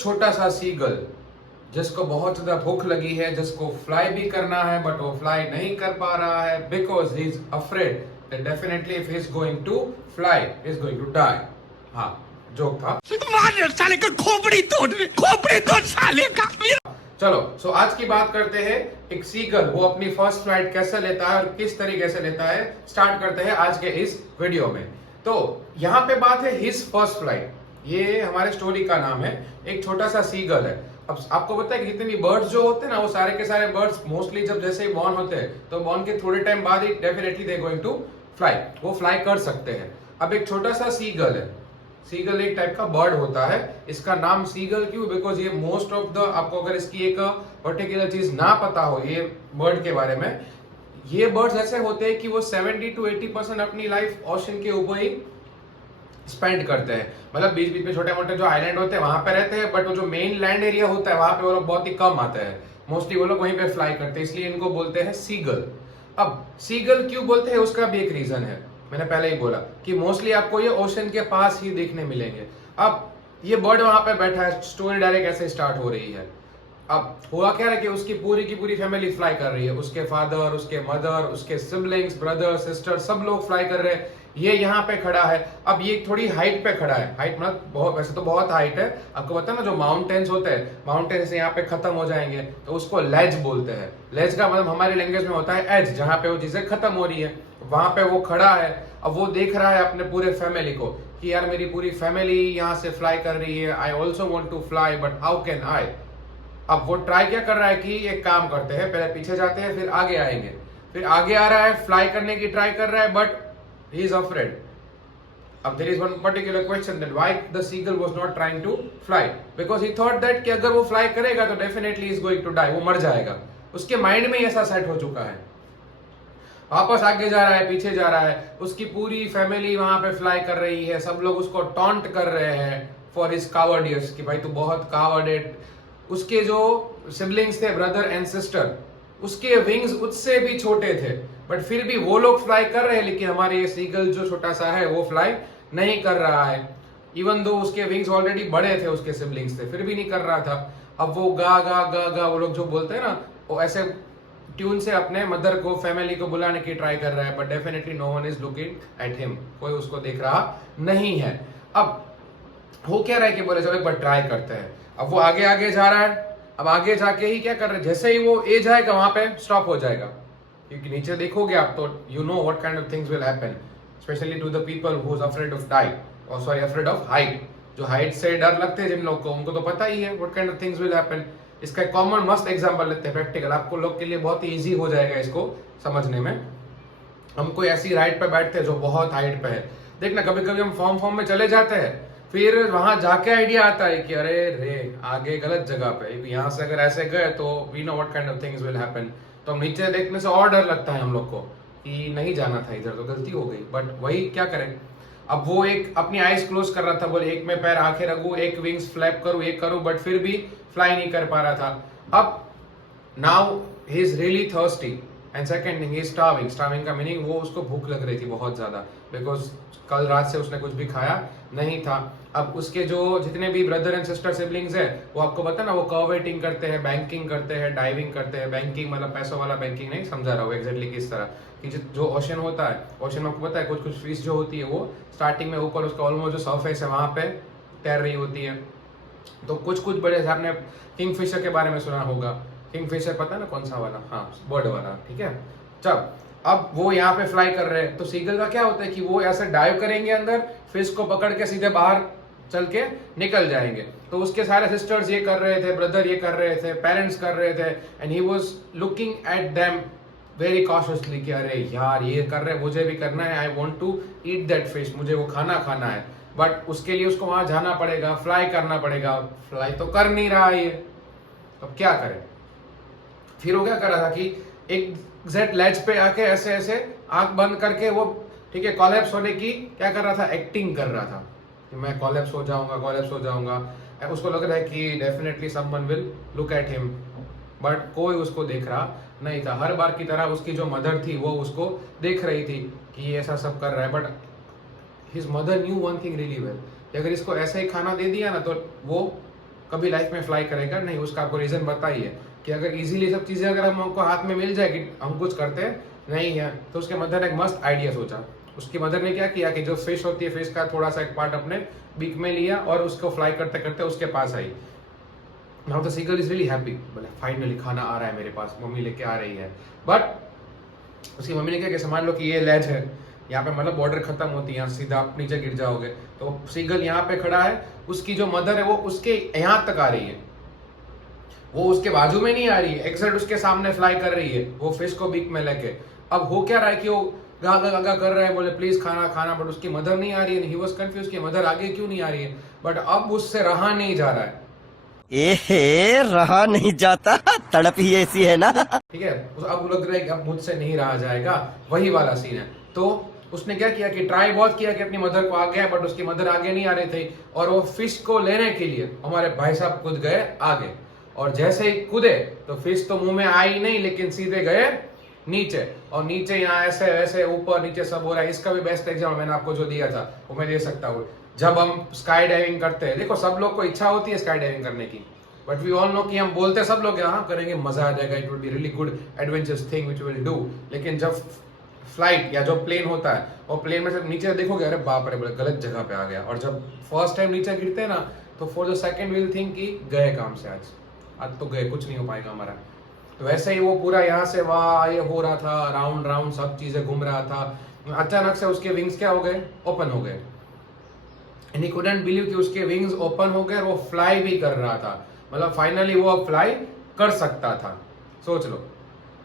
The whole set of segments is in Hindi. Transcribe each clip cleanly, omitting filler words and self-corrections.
छोटा सा सीगल जिसको बहुत ज्यादा भूख लगी है, जिसको फ्लाई भी करना है बट वो फ्लाई नहीं कर पा रहा है because he is afraid that definitely if he is going to fly he is going to die. हाँ, जोक था। साले का खोपड़ी तोड़ साले का। चलो सो आज की बात करते हैं एक सीगल वो अपनी फर्स्ट फ्लाइट कैसे लेता है और किस तरीके से लेता है। स्टार्ट करते हैं आज के इस वीडियो में। तो यहाँ पे बात है हिज फर्स्ट फ्लाइट। ये हमारे स्टोरी का नाम है। एक छोटा सा सीगल है। अब आपको पता है कि जितने भी बर्ड्स जो होते हैं ना, वो सारे के सारे बर्ड्स मोस्टली जब जैसे ही बॉर्न होते हैं तो बॉर्न के थोड़े टाइम बाद ही definitely they going to fly, वो फ्लाई कर सकते हैं। अब एक छोटा सा सीगल है। सीगल एक टाइप का बर्ड होता है। इसका नाम सीगल क्यों? बिकॉज ये मोस्ट ऑफ द, आपको अगर इसकी एक पर्टिकुलर चीज ना पता हो ये बर्ड के बारे में, ये बर्ड्स ऐसे होते हैं कि वो 70 to 80% अपनी लाइफ ओशन के ऊपर ही स्पेंड करते हैं। मतलब बीच बीच में छोटे मोटे जो आइलैंड होते हैं वहां पे रहते हैं, बट वो जो मेन लैंड एरिया होता है वहां पे वो लोग बहुत ही कम आते हैं। मोस्टली वो लोग वहीं पे फ्लाई करते हैं, इसलिए इनको बोलते हैं सीगल। अब सीगल क्यों बोलते हैं उसका भी एक रीजन है। मैंने पहले ही बोला कि मोस्टली आपको ये ओशन के पास ही देखने मिलेंगे। अब ये बर्ड वहां पे बैठा है, स्टोरी डायरेक्ट ऐसे स्टार्ट हो रही है। अब हुआ क्या है कि उसकी पूरी की पूरी फैमिली फ्लाई कर रही है। उसके फादर, उसके मदर, उसके सिबलिंग्स, ब्रदर, सिस्टर, सब लोग फ्लाई कर रहे हैं। ये यहाँ पे खड़ा है। अब ये थोड़ी हाइट पे खड़ा है। हाइट मतलब बहुत, वैसे तो बहुत हाइट है। आपको पता है ना, जो माउंटेन्स होते हैं, माउंटेन्स यहाँ पे खत्म हो जाएंगे तो उसको लेज बोलते हैं। लेज का मतलब हमारी लैंग्वेज में होता है एज, जहाँ पे वो चीजें खत्म हो रही है वहां पे वो खड़ा है। अब वो देख रहा है अपने पूरे फैमिली को कि यार मेरी पूरी फैमिली यहाँ से फ्लाई कर रही है, I also want to fly but how can I. अब वो ट्राई क्या कर रहा है कि एक काम करते हैं, पहले पीछे जाते हैं फिर आगे आएंगे। फिर आगे आ रहा है, फ्लाई करने की ट्राई कर रहा है बट ही इज अफ्रेड। अब there is one particular question that why the seagull was not trying to fly, because he thought that कि अगर वो फ्लाई करेगा तो definitely is going to die, वो मर जाएगा। उसके माइंड में ऐसा सेट हो चुका है। वापस आगे जा रहा है, पीछे जा रहा है, उसकी पूरी फैमिली वहां पे फ्लाई कर रही है। सब लोग उसको टॉन्ट कर रहे हैं फॉर हिज कावर्डियस कि भाई तू बहुत कावर्ड है। उसके जो सिबलिंग्स थे, ब्रदर एंड सिस्टर, उसके विंग्स उससे भी छोटे थे, बट फिर भी वो लोग फ्लाई कर रहे हैं। लेकिन हमारे ये सीगल जो छोटा सा है वो फ्लाई नहीं कर रहा है। इवन दो उसके विंग्स ऑलरेडी बड़े थे, उसके सिबलिंग्स थे, फिर भी नहीं कर रहा था। अब वो गा गा गा गा, वो लोग जो बोलते हैं ना, वो ऐसे ट्यून से अपने मदर को, फैमिली को बुलाने की ट्राई कर रहा है, but definitely no one is looking at him, कोई उसको देख रहा नहीं है। अब हो क्या रहा है कि बोले चलो एक बार ट्राई करते हैं। अब वो आगे आगे जा रहा है। अब आगे जाके ही क्या कर रहे हैं, जैसे ही वो ए जाएगा वहां पे स्टॉप हो जाएगा, क्योंकि नीचे देखोगे आप तो you know what kind of things will happen, specially to the people who is afraid of die, और सॉरी अफ्रेड ऑफ हाइट। जो हाइट से डर लगते हैं जिन लोग को, उनको तो पता ही है what kind of things will happen. इसका एक कॉमन मस्त एग्जांपल लेते हैं, प्रैक्टिकल, आपको लोग के लिए बहुत ही इजी हो जाएगा इसको समझने में। हम कोई ऐसी राइड पे बैठते हैं जो बहुत हाइट पे है, देखना कभी कभी हम फॉर्म में चले जाते हैं, फिर वहां जाके आइडिया आता है कि अरे रे आगे गलत जगह पे, यहाँ से अगर ऐसे गए तो we know what kind of things will happen. तो हम नीचे देखने से और डर लगता है हम लोग को कि नहीं जाना था इधर, तो गलती हो गई। बट वही क्या करें, अब वो एक अपनी आईज क्लोज कर रहा था, बोले एक में पैर आंखें रखूं, एक विंग्स फ्लैप करूं, एक करूं, बट फिर भी फ्लाई नहीं कर पा रहा था। अब now he is really thirsty and second thing he is starving. Starving का मीनिंग वो उसको भूख लग रही थी बहुत ज्यादा, बिकॉज कल रात से उसने कुछ भी खाया नहीं था। अब उसके जो जितने भी ब्रदर एंड सिस्टर सिबलिंग्स है, वो आपको पता है ना, वो कर्वेटिंग करते हैं, बैंकिंग करते हैं, डाइविंग करते हैं। बैंकिंग मतलब पैसों वाला बैंकिंग नहीं, समझा रहा हूँ एग्जैक्टली किस तरह कि जो ओशन होता है, ओशन में आपको पता है कुछ कुछ फिश जो होती है वो स्टार्टिंग में ऊपर उसका ऑलमोस्ट जो सरफेस है वहां पे तैर रही होती है। तो कुछ कुछ बड़े, आपने किंगफिशर के बारे में सुना होगा, किंगफिशर पता है ना कौन सा वाला, हाँ बर्ड वाला, ठीक है। चल अब वो यहाँ पे फ्लाई कर रहे हैं, तो सीगल का क्या होता है कि वो ऐसे डाइव करेंगे अंदर, फिश को पकड़ के सीधे बाहर चल के निकल जाएंगे। तो उसके सारे सिस्टर्स ये कर रहे थे, ब्रदर ये कर रहे थे, पेरेंट्स कर रहे थे, and he was looking at them very cautiously कि अरे यार ये कर रहे हैं, मुझे भी करना है, I want to eat that fish, मुझे वो खाना है। बट उसके लिए उसको वहां जाना पड़ेगा, फ्लाई करना पड़ेगा, फ्लाई तो कर नहीं रहा है ये, तो क्या करें। फिर वो क्या कर रहा था कि एक एग्जैक्ट लेज पे आके ऐसे ऐसे आंख बंद करके वो, ठीक है, कोलैप्स होने की क्या कर रहा था, एक्टिंग कर रहा था कि मैं कोलैप्स हो जाऊंगा, कोलैप्स हो जाऊंगा। उसको लग रहा है कि definitely someone will look at him, but कोई उसको देख रहा नहीं था। हर बार की तरह उसकी जो मदर थी वो उसको देख रही थी कि ये ऐसा सब कर रहा है, but his mother new one thing really well, अगर इसको ऐसे ही खाना दे दिया ना तो वो कभी लाइफ में फ्लाई करेगा नहीं। उसका आपको रीजन बताइए कि अगर इजीली सब चीजें अगर हमको हाथ में मिल जाए कि हम कुछ करते नहीं है, तो उसके मदर ने एक मस्त आइडिया सोचा। उसकी मदर ने क्या किया कि जो फिश होती है, फिश का थोड़ा सा एक पार्ट अपने बीक में लिया और उसको फ्लाई करते करते उसके पास आई। Now the seagull is really happy, बोले फाइनली खाना आ रहा है मेरे पास, मम्मी लेके आ रही है। बट उसकी मम्मी ने क्या किया, मान लो कि ये लेज है, यहाँ पे मतलब बॉर्डर खत्म होती है, यहाँ सीधा आप नीचे गिर जाओगे। तो सीगल यहाँ पे खड़ा है, उसकी जो मदर है वो उसके यहाँ तक आ रही है, वो उसके बाजू में नहीं आ रही है, एक साइड उसके सामने फ्लाई कर रही है वो फिश को बीक में लेके। अब हो क्या रहा है कि वो गा गा गा कर रहा है, बोले प्लीज खाना खाना, बट उसकी मदर नहीं आ रही है। ही वाज कंफ्यूज कि मदर आगे क्यों नहीं आ रही है, बट अब उससे रहा नहीं जा रहा है। एहे, रहा नहीं जाता, तड़प ही ऐसी है ना। ठीक है, अब लग रहा है कि अब मुझसे नहीं रहा जाएगा, वही वाला सीन है। तो उसने क्या किया कि ट्राई बहुत किया कि अपनी मदर को आगे, बट उसकी मदर आगे नहीं आ रही थी। और वो फिश को लेने के लिए हमारे भाई साहब कूद गए आगे, और जैसे ही कूदे तो फिश तो मुंह में आई नहीं, लेकिन सीधे गए नीचे। और नीचे यहाँ ऐसे वैसे ऊपर नीचे सब हो रहा है। इसका भी बेस्ट एग्जाम्पल मैंने आपको जो दिया था वो मैं दे सकता हूँ। जब हम स्काई डाइविंग करते हैं, देखो सब लोग को इच्छा होती है स्काई डाइविंग करने की, बट वी ऑल नो कि हम बोलते सब लोग यहाँ करेंगे, मजा आ जाएगा, it will be really good adventurous thing which will do. लेकिन जब फ्लाइट या जो प्लेन होता है, और प्लेन में जब नीचे देखोगे, अरे बाप रे बोले गलत जगह पे आ गया। और जब फर्स्ट टाइम नीचे गिरते हैं ना, तो for the second will think कि गए काम से, आज तो गए, कुछ नहीं हो पाएगा हमारा। तो वैसे ही वो पूरा यहाँ से वहां ये हो रहा था, राउंड राउंड सब चीजें घूम रहा था। अचानक से उसके विंग्स क्या हो गए, ओपन हो गए। एंड ही कुडंट बिलीव कि उसके विंग्स ओपन हो गए और वो फ्लाई भी कर रहा था। मतलब फाइनली वो अब फ्लाई कर सकता था, सोच लो।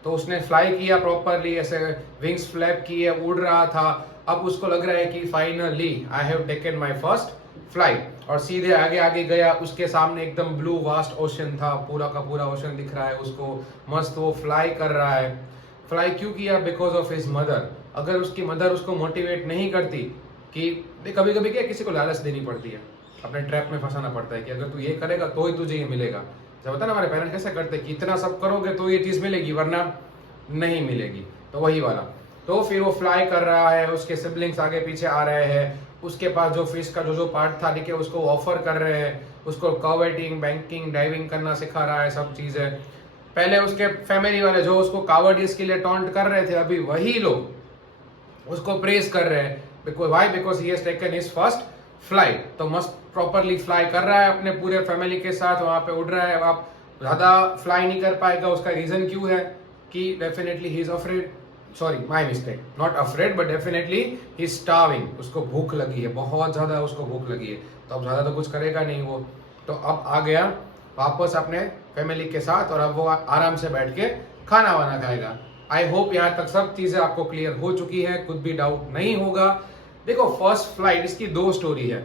तो उसने फ्लाई किया प्रॉपरली, ऐसे विंग्स फ्लैप किए, उड़ रहा था। अब उसको लग रहा है कि finally I have taken my first flight, और सीधे आगे आगे गया। उसके सामने एकदम ब्लू वास्ट ओशन था, पूरा का पूरा ओशन दिख रहा है उसको, मस्त वो फ्लाई कर रहा है। फ्लाई क्यों किया, बिकॉज ऑफ हिज मदर। अगर उसकी मदर उसको मोटिवेट नहीं करती, कि कभी कभी क्या किसी को लालच देनी पड़ती है, अपने ट्रैप में फंसाना पड़ता है कि अगर तू ये करेगा तो ही तुझे ये मिलेगा। जब बता ना हमारे पेरेंट्स कैसे करते कि इतना सब करोगे तो ये चीज मिलेगी, वरना नहीं मिलेगी। तो वही वाला। तो फिर वो फ्लाई कर रहा है, उसके सिबलिंग्स आगे पीछे आ रहे हैं, उसके पास जो फिश का जो पार्ट था लेके उसको ऑफर कर रहे हैं, उसको कावर्डिंग, बैंकिंग, डाइविंग करना सिखा रहा है, सब चीजें। पहले उसके फैमिली वाले जो उसको कावर्डिस के लिए टॉन्ट कर रहे थे, अभी वही लोग उसको प्रेज कर रहे हैं। Because he has taken his first flight. तो मस्त प्रॉपरली फ्लाई कर रहा है अपने पूरे फैमिली के साथ, वहां पे उड़ रहा है। आप ज्यादा फ्लाई नहीं कर पाएगा, उसका रीजन क्यों है कि definitely he is afraid, sorry my mistake, not afraid but definitely he is starving. उसको भूख लगी है, बहुत ज्यादा उसको भूख लगी है, तो अब ज्यादा तो कुछ करेगा नहीं वो। तो अब आ गया वापस अपने फैमिली के साथ, और अब वो आराम से बैठ के खाना वाना खाएगा। आई होप यहाँ तक सब चीजें आपको क्लियर हो चुकी है, कुछ भी डाउट नहीं होगा। देखो फर्स्ट फ्लाइट, इसकी दो स्टोरी है।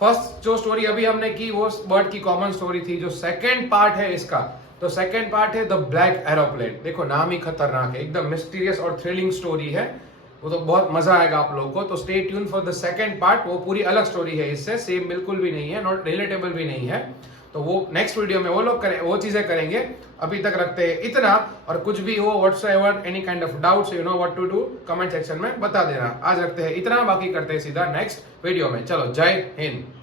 फर्स्ट जो स्टोरी अभी हमने की वो बर्ड की कॉमन स्टोरी थी। जो सेकंड पार्ट है इसका, तो सेकंड पार्ट है द ब्लैक एरोप्लेन। देखो नाम ही खतरनाक है, एकदम मिस्टीरियस और थ्रिलिंग स्टोरी है, वो तो बहुत मजा आएगा आप लोगों को। तो stay tune for the second part, वो पूरी अलग स्टोरी है, इससे सेम बिल्कुल भी नहीं है, नॉट रिलेटेबल भी नहीं है। तो वो नेक्स्ट वीडियो में वो लोग करें, वो चीजें करेंगे। अभी तक रखते हैं इतना, और कुछ भी हो whatsoever any kind of doubts you know what to do, comment section में बता देना। आज रखते हैं इतना, बाकी करते हैं सीधा नेक्स्ट वीडियो में। चलो जय हिंद।